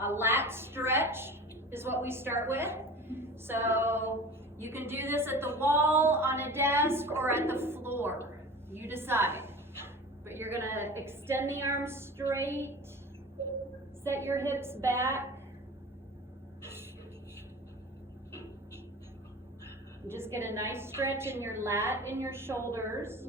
A lat stretch is what we start with. So you can do this at the wall, on a desk, or at the floor. You decide. But you're gonna extend the arms straight, set your hips back. And just get a nice stretch in your lat and your shoulders.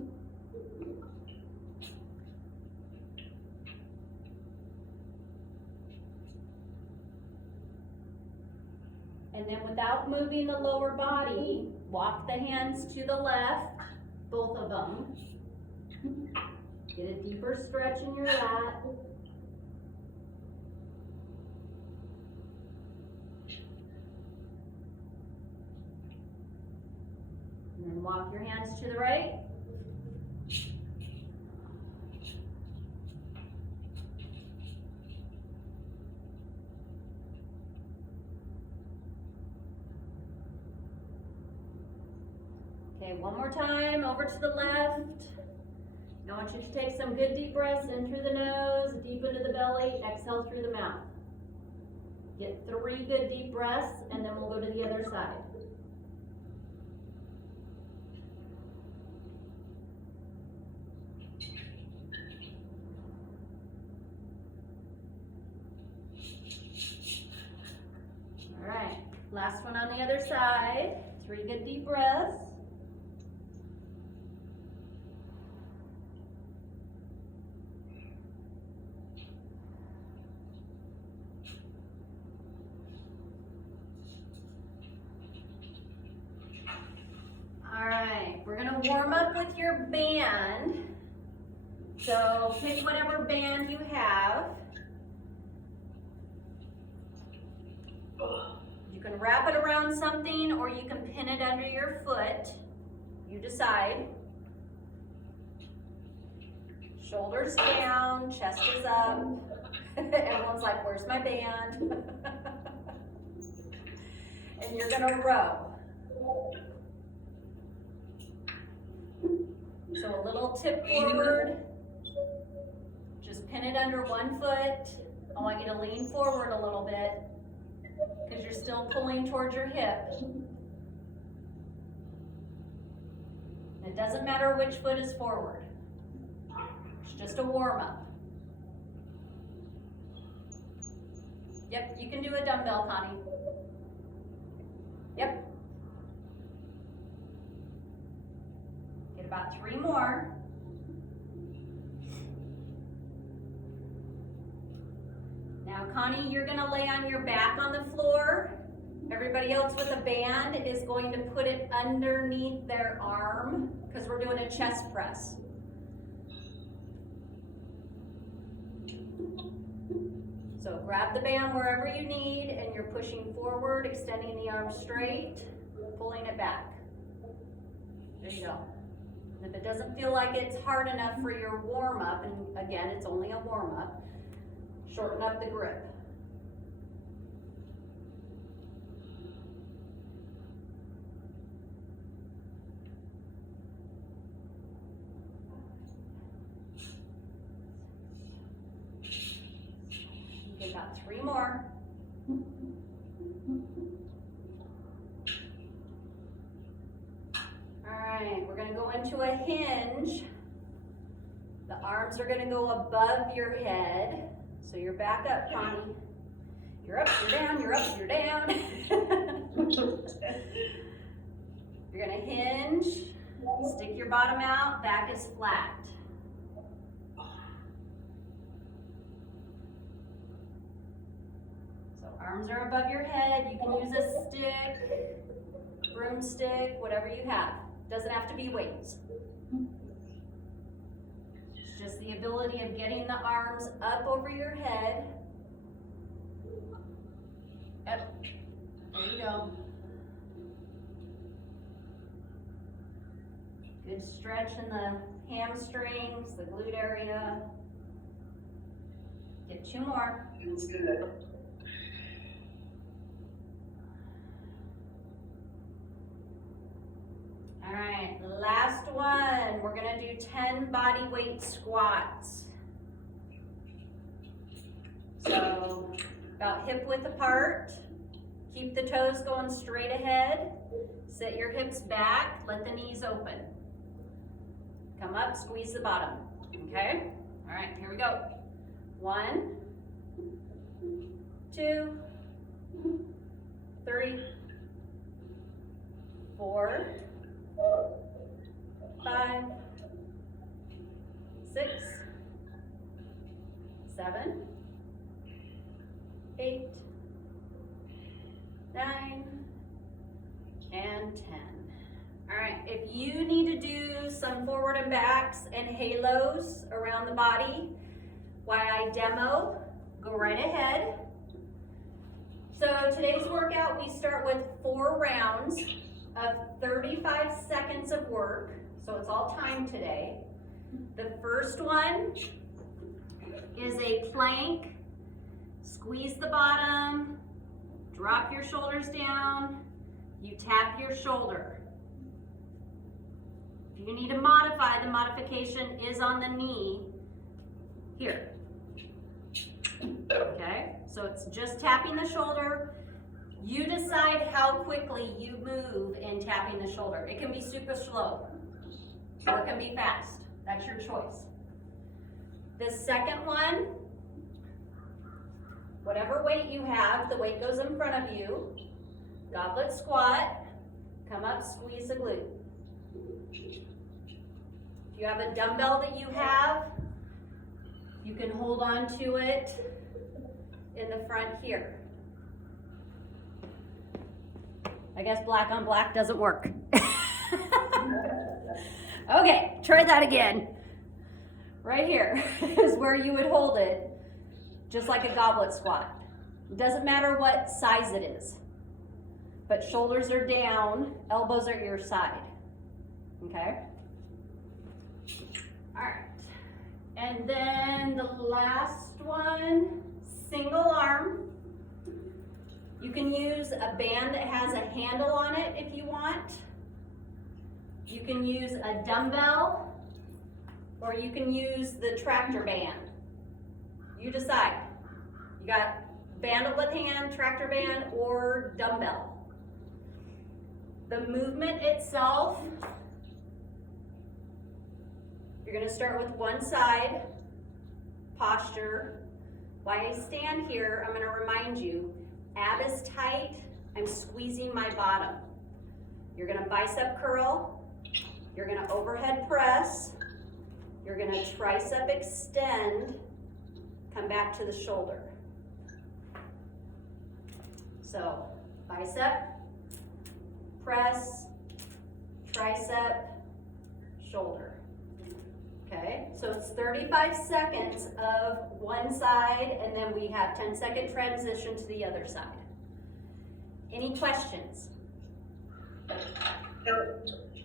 And then without moving the lower body, walk the hands to the left, both of them. Get a deeper stretch in your lat. And then walk your hands to the right. Okay, one more time, over to the left. I want you to take some good deep breaths in through the nose, deep into the belly, exhale through the mouth. Get 3 good deep breaths, and then we'll go to the other side. All right, last one on the other side. 3 good deep breaths. We're gonna warm up with your band. So pick whatever band you have. You can wrap it around something or you can pin it under your foot. You decide. Shoulders down, chest is up. Everyone's like, where's my band? And you're gonna row. So a little tip forward, just pin it under one foot. I want you to lean forward a little bit because you're still pulling towards your hip. It doesn't matter which foot is forward. It's just a warm up. Yep, you can do a dumbbell, Connie. Yep. About 3 more. Now, Connie, you're gonna lay on your back on the floor. Everybody else with a band is going to put it underneath their arm because we're doing a chest press. So grab the band wherever you need and you're pushing forward, extending the arm straight, pulling it back. There you go. If it doesn't feel like it's hard enough for your warm-up, and again, it's only a warm-up, shorten up the grip. Okay, about 3 more. We're going to go into a hinge. The arms are going to go above your head. So you're back up, Connie. You're up, you're down, you're up, you're down. You're going to hinge, stick your bottom out, back is flat. So arms are above your head. You can use a stick, broomstick, whatever you have. Doesn't have to be weights. It's just the ability of getting the arms up over your head. Yep. There you go. Good stretch in the hamstrings, the glute area. Get 2 more. Feels good. All right, last one. We're gonna do 10 body weight squats. So about hip width apart. Keep the toes going straight ahead. Sit your hips back, let the knees open. Come up, squeeze the bottom, okay? All right, here we go. 1, 2, 3, 4, 5, 6, 7, 8, 9, and 10. All right, if you need to do some forward and backs and halos around the body while I demo, go right ahead. So today's workout, we start with 4 rounds of 35 seconds of work. So it's all time today. The first one is a plank. Squeeze the bottom, drop your shoulders down, you tap your shoulder. If you need to modify, the modification is on the knee here. Okay, so it's just tapping the shoulder. You decide how quickly you move in tapping the shoulder. It can be super slow or it can be fast. That's your choice. The second one, whatever weight you have, the weight goes in front of you. Goblet squat, come up, squeeze the glute. If you have a dumbbell that you have, you can hold on to it in the front here. I guess black on black doesn't work. Okay, try that again. Right here is where you would hold it, just like a goblet squat. It doesn't matter what size it is, but shoulders are down, elbows are at your side, okay? All right, and then the last one, single arm. You can use a band that has a handle on it if you want. You can use a dumbbell, or you can use the tractor band. You decide. You got banded hand, tractor band, or dumbbell. The movement itself, you're gonna start with one side, posture. While I stand here, I'm gonna remind you, ab is tight, I'm squeezing my bottom. You're gonna bicep curl, you're gonna overhead press, you're gonna tricep extend, come back to the shoulder. So, bicep, press, tricep, shoulder. Okay, so it's 35 seconds of one side, and then we have 10-second transition to the other side. Any questions?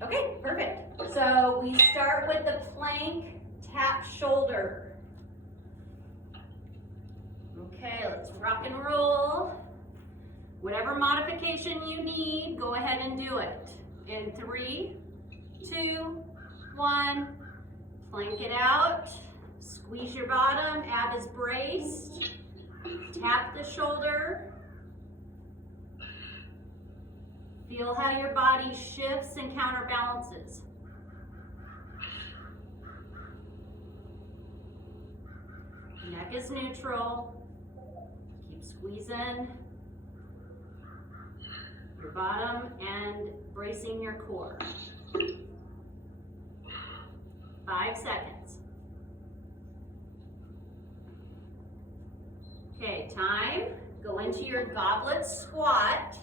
Okay, perfect. So we start with the plank tap shoulder. Okay, let's rock and roll. Whatever modification you need, go ahead and do it. In 3, 2, 1, plank it out, squeeze your bottom, ab is braced, tap the shoulder. Feel how your body shifts and counterbalances. Neck is neutral. Keep squeezing your bottom and bracing your core. 5 seconds. Okay, time. Go into your goblet squat.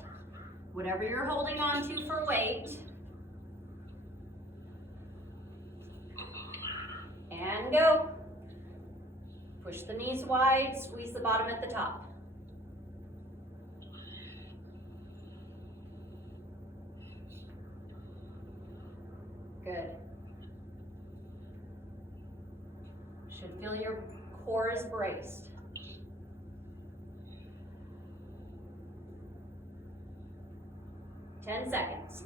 Whatever you're holding on to for weight. And go. Push the knees wide, squeeze the bottom at the top. Good. Should feel your core is braced. Ten seconds.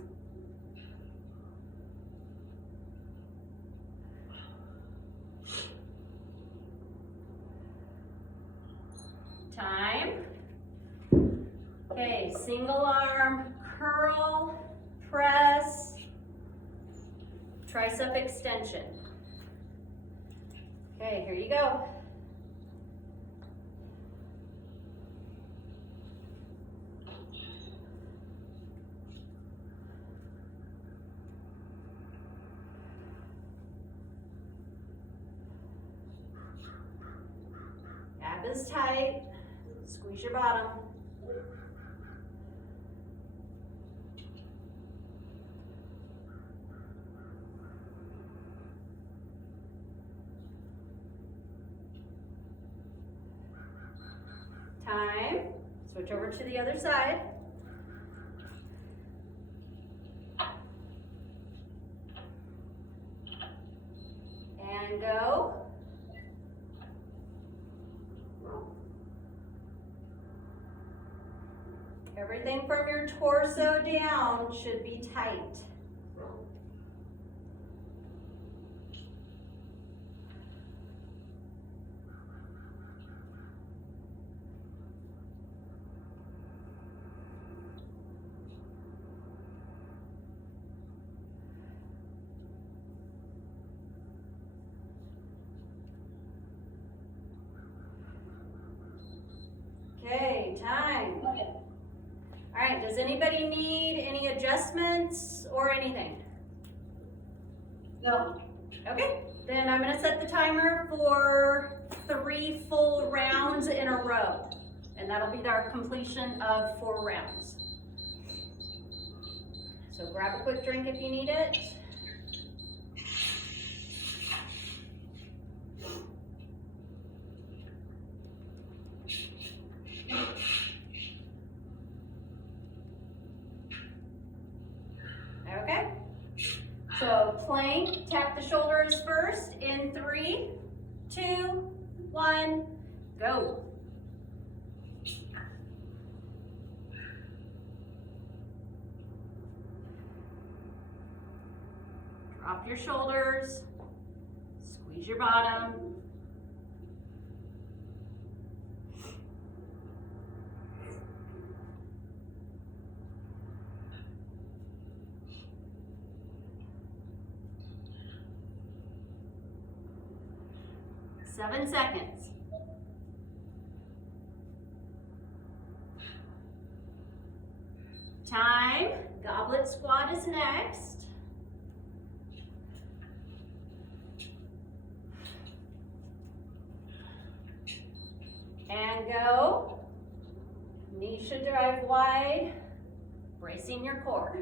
Time. Okay, single arm curl, press, tricep extension. Okay, here you go. Ab is tight, squeeze your bottom. Time. Switch over to the other side. And go. Everything from your torso down should be tight. Okay, time. All right, does anybody need any adjustments or anything? No. Okay, then I'm gonna set the timer for 3 full rounds in a row. And that'll be our completion of 4 rounds. So grab a quick drink if you need it. Okay, so plank, tap the shoulders first in 3, 2, 1, go. Drop your shoulders, squeeze your bottom. Seven seconds. Time. Goblet squat is next. And go. Knees should drive wide, bracing your core.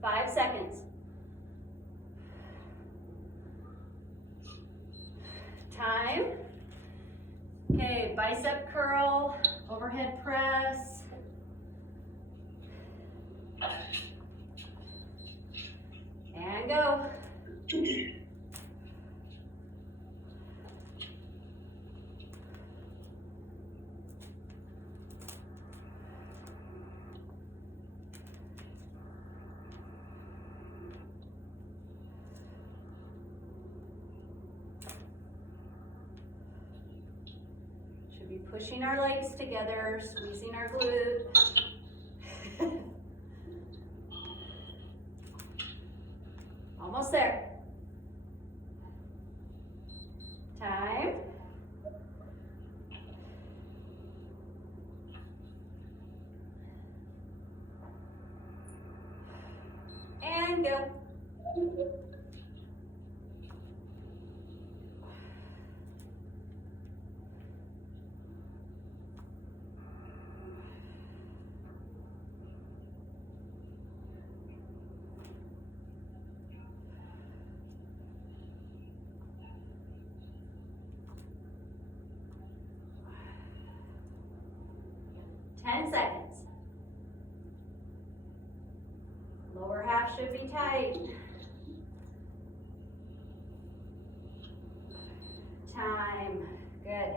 Five seconds. Time. Okay, bicep curl, overhead press. And go. Should be pushing our legs together, squeezing our glute. Almost there. Time. And go. Ten seconds. Lower half should be tight. Time. Good.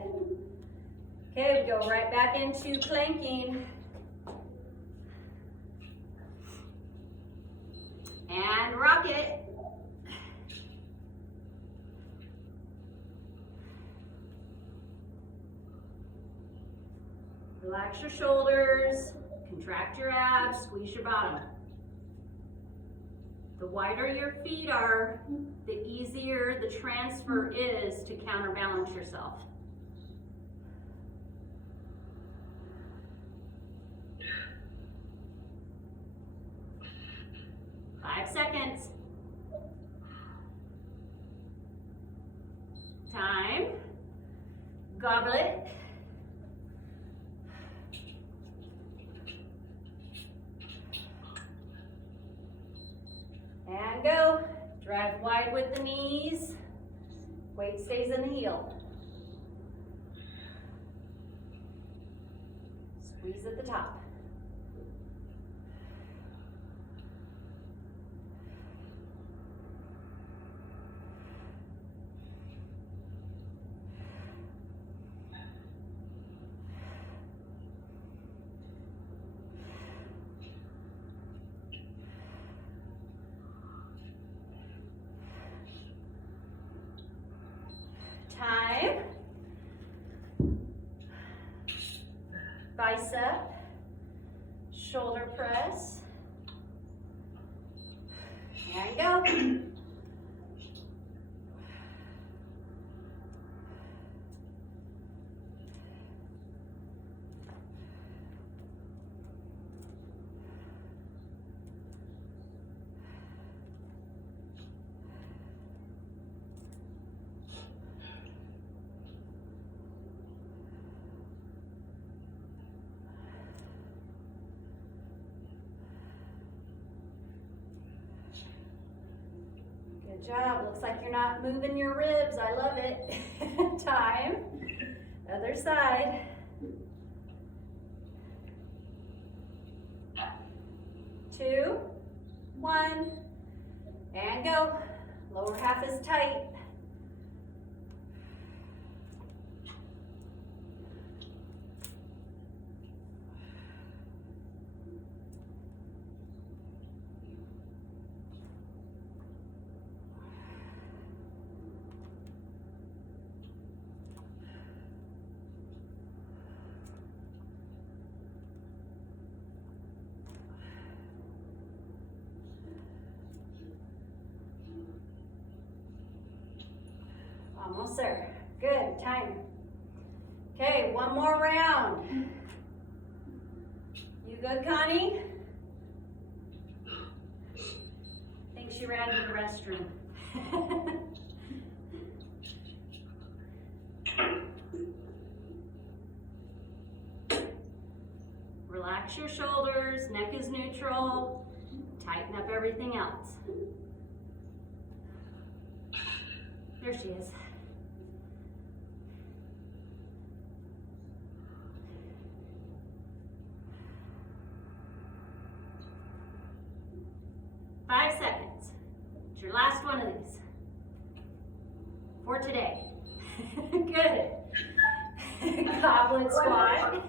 Okay, we go right back into planking. And rock it. Relax your shoulders, contract your abs, squeeze your bottom. The wider your feet are, the easier the transfer is to counterbalance yourself. Five seconds. Time. Goblet. And go. Drive wide with the knees. Weight stays in the heel. Squeeze at the top. Time. Bicep, shoulder press, and go. Good job. Looks like you're not moving your ribs. I love it. Time. Other side. Two, one, and go. Lower half is tight. Almost there. Good, time. Okay, one more round. You good, Connie? I think she ran to the restroom. Relax your shoulders, neck is neutral. Tighten up everything else. There she is. Five seconds. It's your last one of these for today. Good. Goblet squat.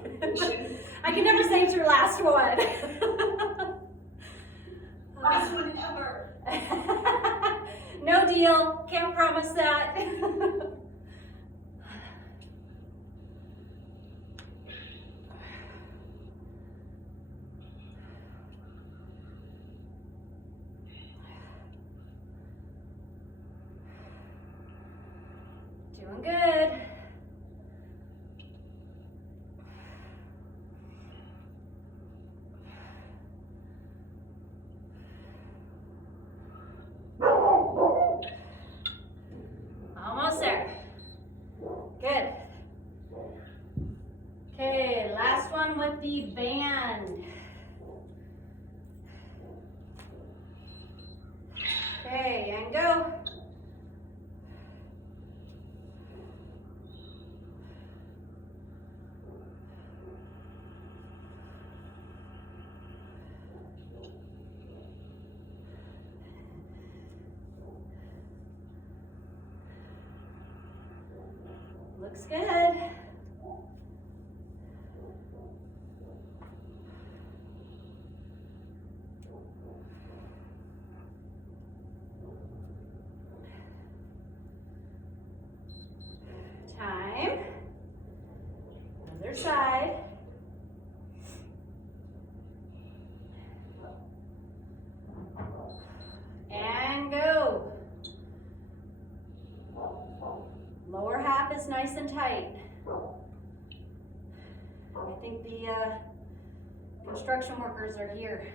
I can never say it's your last one. Last one ever. No deal. Can't promise that. Doing good. Almost there. Good. Okay, last one with the band. Okay, and go. Looks good. Time. Other side. And go. Lower half is nice and tight. I think the construction workers are here.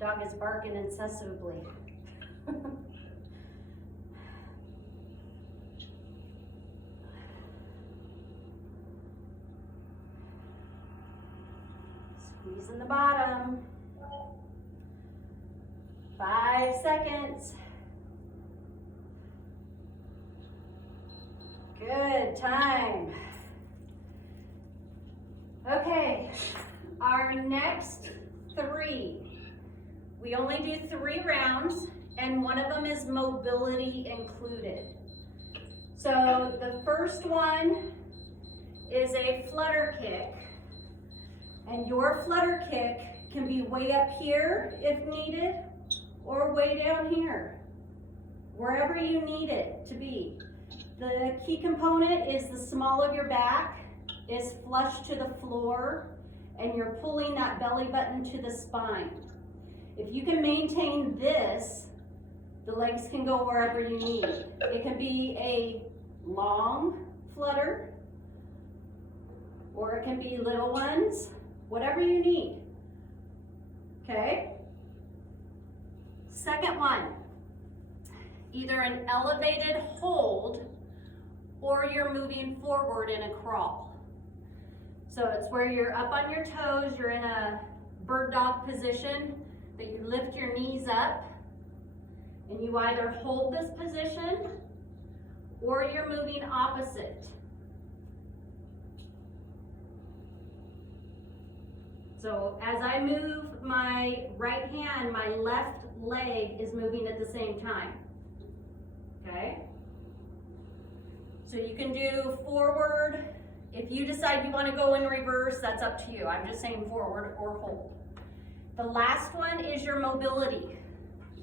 Dog is barking incessantly. Squeezing the bottom. 5 seconds. Good, time. Okay, our next 3. We only do 3 rounds, and one of them is mobility included. So the first one is a flutter kick, and your flutter kick can be way up here if needed, or way down here, wherever you need it to be. The key component is the small of your back is flush to the floor, and you're pulling that belly button to the spine. If you can maintain this, the legs can go wherever you need. It can be a long flutter, or it can be little ones, whatever you need. Okay? Second one, either an elevated hold or you're moving forward in a crawl. So it's where you're up on your toes, you're in a bird dog position, but you lift your knees up and you either hold this position or you're moving opposite. So as I move my right hand, my left leg is moving at the same time. Okay? So you can do forward. If you decide you want to go in reverse, that's up to you. I'm just saying forward or hold. The last one is your mobility,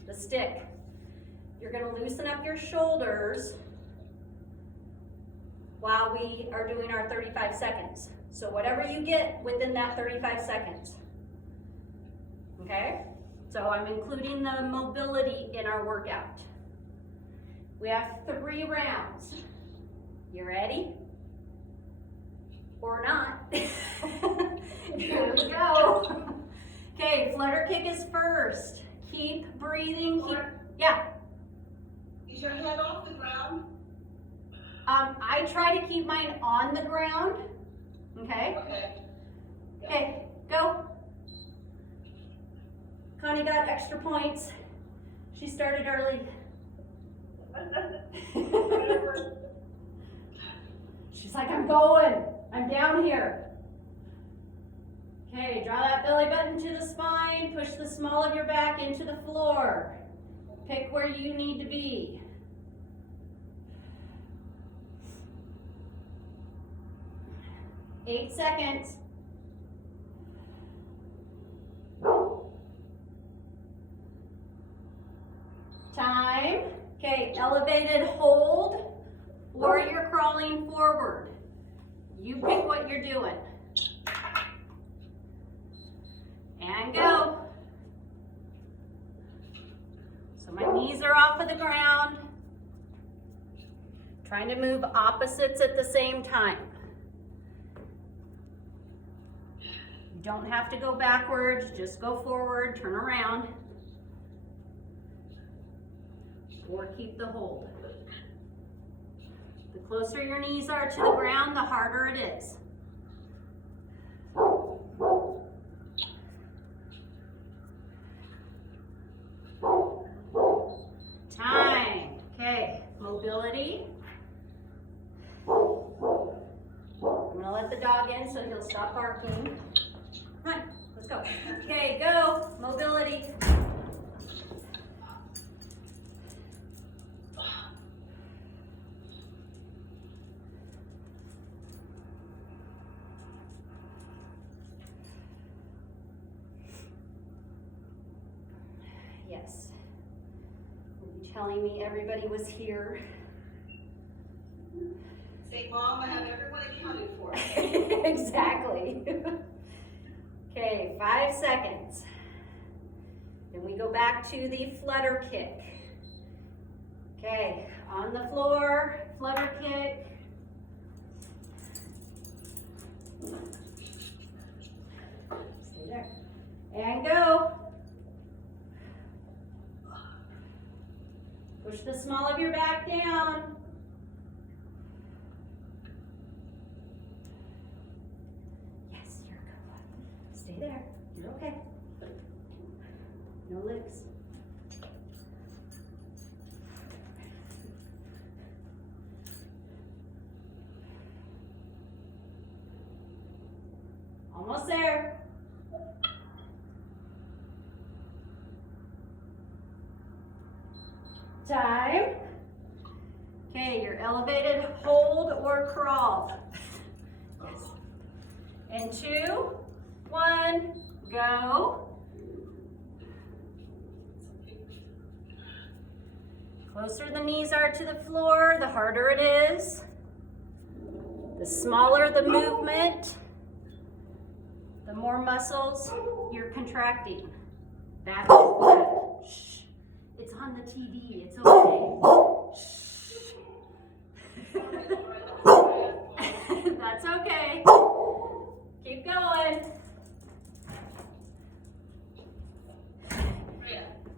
the stick. You're going to loosen up your shoulders while we are doing our 35 seconds. So whatever you get within that 35 seconds. Okay? So I'm including the mobility in our workout. We have 3 rounds. You ready? Or not. Here we go. Okay, flutter kick is first. Keep breathing. Yeah. Is your head off the ground? I try to keep mine on the ground. Okay? Okay. Okay, go. Connie got extra points. She started early. She's like, I'm going. I'm down here. Okay, draw that belly button to the spine. Push the small of your back into the floor. Pick where you need to be. Eight seconds. Time. Okay, elevated hold, or you're crawling forward. You pick what you're doing. And go. So my knees are off of the ground. Trying to move opposites at the same time. You don't have to go backwards, just go forward, turn around. Or keep the hold. The closer your knees are to the ground, the harder it is. Time. Okay, mobility. I'm gonna let the dog in so he'll stop barking. Come on, let's go. Okay, go. Mobility. Yes. You'll be telling me everybody was here. Say, Mom, I have everyone accounted for. Exactly. Okay, 5 seconds. Then we go back to the flutter kick. Okay, on the floor, flutter kick. Stay there. And go. Push the small of your back down. Yes, you're good. Stay there. You're okay. No licks. Almost there. Time. Okay, you're elevated, hold or crawl. Yes. And 2, 1, go. Closer the knees are to the floor, the harder it is. The smaller the movement, the more muscles you're contracting. That's good. Shh. It's on the TV. It's okay. Shh. That's okay. Keep going.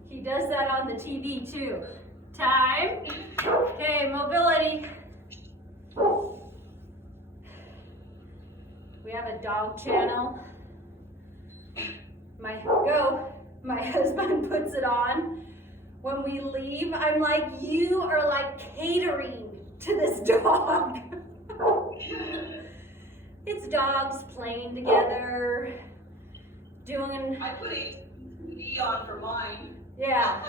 He does that on the TV too. Time. Okay, mobility. We have a dog channel. My husband puts it on. When we leave, I'm like, you are like catering to this dog. It's dogs playing together, doing. I put a knee on for mine. Yeah.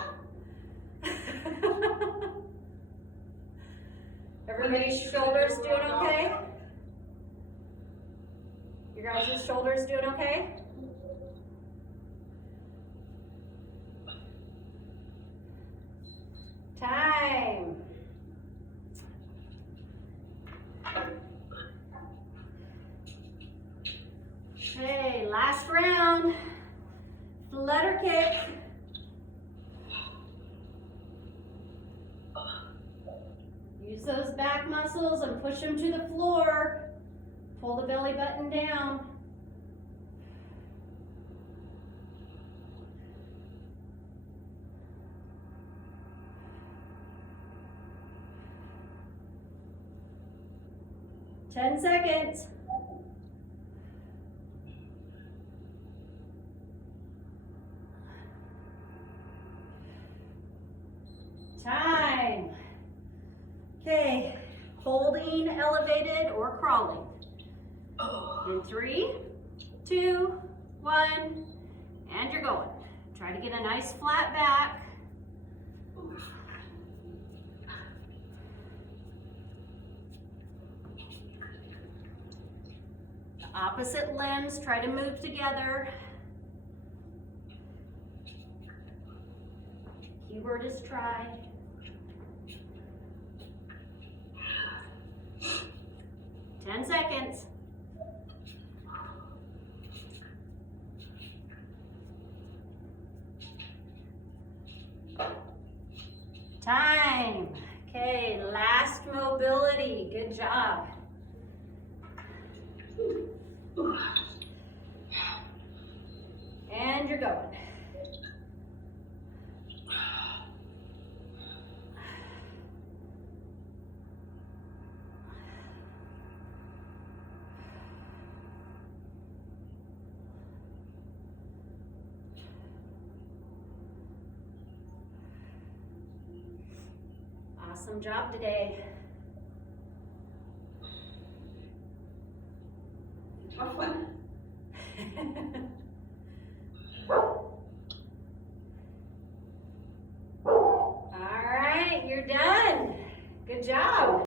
Everybody's shoulders doing okay? Your guys' shoulders doing okay? Time. Okay, last round. Flutter kick. Use those back muscles and push them to the floor. Pull the belly button down. Ten seconds. Time. Okay, holding, elevated, or crawling. In 3, 2, 1, and you're going. Try to get a nice flat back. The opposite limbs try to move together. Keyword is try. 10 seconds. Time. Okay, last mobility. Good job. And you're going. Awesome job today.